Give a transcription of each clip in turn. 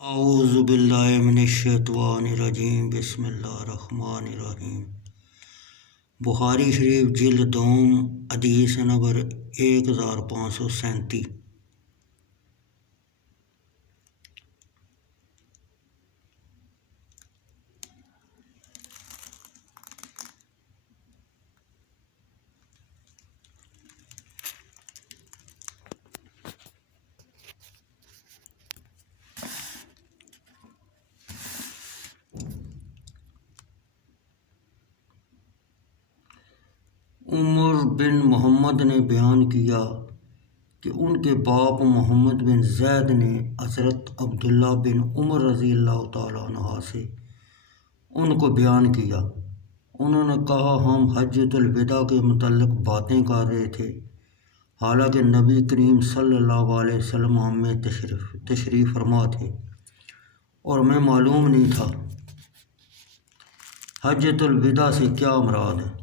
اعوذ باللہ من الشیطان الرجیم، بسم اللہ الرحمن الرحیم۔ بخاری شریف جلد دوم، حدیث نمبر 1537۔ عمر بن محمد نے بیان کیا کہ ان کے باپ محمد بن زید نے حضرت عبداللہ بن عمر رضی اللہ تعالیٰ عنہ سے ان کو بیان کیا۔ انہوں نے کہا، ہم حجۃ الوداع کے متعلق باتیں کر رہے تھے، حالانکہ نبی کریم صلی اللہ علیہ وسلم ہم میں تشریف فرما تھے اور ہمیں معلوم نہیں تھا حجۃ الوداع سے کیا مراد ہے۔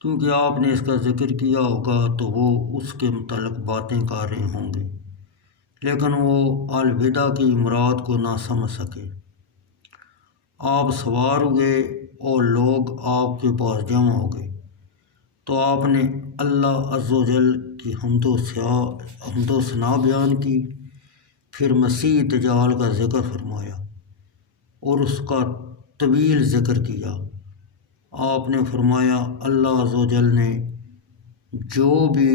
کیونکہ آپ نے اس کا ذکر کیا ہوگا تو وہ اس کے متعلق باتیں کر رہے ہوں گے، لیکن وہ الوداع کی مراد کو نہ سمجھ سکے۔ آپ سوار ہوئے اور لوگ آپ کے پاس جمع ہو گئے تو آپ نے اللہ عز و جل کی حمد و ثنا بیان کی، پھر مسیح دجال کا ذکر فرمایا اور اس کا طویل ذکر کیا۔ آپ نے فرمایا، اللہ عز و جل نے جو بھی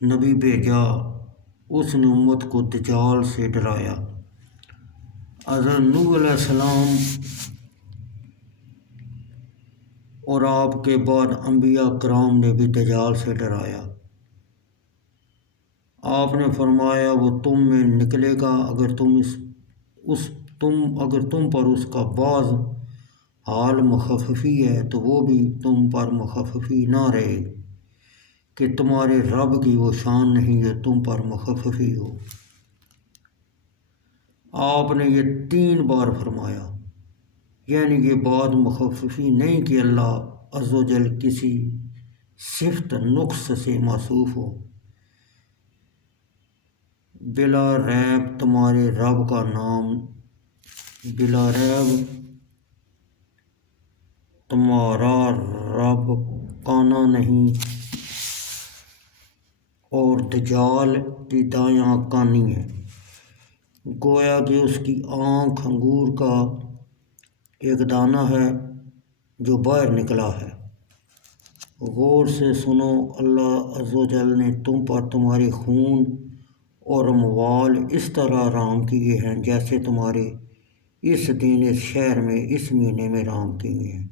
نبی بھیجا اس نے امت کو دجال سے ڈرایا۔ حضرت نوح علیہ السلام اور آپ کے بعد انبیاء کرام نے بھی دجال سے ڈرایا۔ آپ نے فرمایا، وہ تم میں نکلے گا، اگر تم پر اس کا بعض حال مخففی ہے تو وہ بھی تم پر مخففی نہ رہے کہ تمہارے رب کی وہ شان نہیں ہے تم پر مخففی ہو۔ آپ نے یہ 3 بار فرمایا، یعنی یہ بات مخففی نہیں کہ اللہ عز و جل کسی صفت نقص سے موصوف ہو۔ بلا ریب تمہارے رب کا نام، بلا ریب تمہارا رب کانا نہیں، اور دجال کی دائیں آنکھ کانی ہے، گویا کہ اس کی آنکھ انگور کا ایک دانہ ہے جو باہر نکلا ہے۔ غور سے سنو، اللہ عز و جل نے تم پر تمہارے خون اور اموال اس طرح حرام کیے ہیں جیسے تمہارے اس دن اس شہر میں اس مہینے میں حرام کیے ہیں،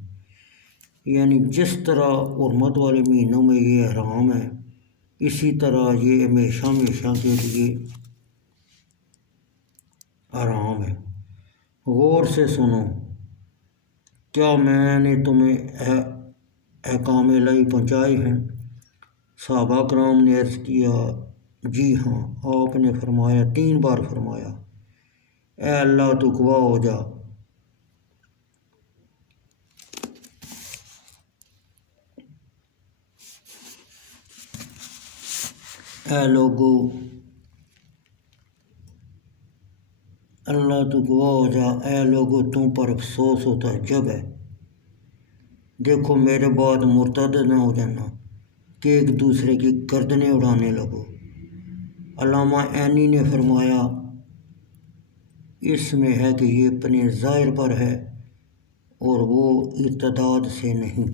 یعنی جس طرح حرمت والے مہینوں میں یہ حرام ہے اسی طرح یہ ہمیشہ ہمیشہ کے لیے حرام ہے۔ غور سے سنو، کیا میں نے تمہیں احکام الہی پہنچائے ہیں؟ صحابہ کرام نے عرض کیا، جی ہاں۔ آپ نے فرمایا، 3 بار فرمایا، اے اللہ تو گواہ ہو جا، اے لوگو اللہ تو گواہ ہو جا، اے لوگو تم پر افسوس ہوتا ہے جب ہے، دیکھو میرے بعد مرتد نہ ہو جانا کہ ایک دوسرے کی گردنیں اڑانے لگو۔ علامہ عینی نے فرمایا، اس میں ہے کہ یہ اپنے ظاہر پر ہے اور وہ ارتداد سے نہیں۔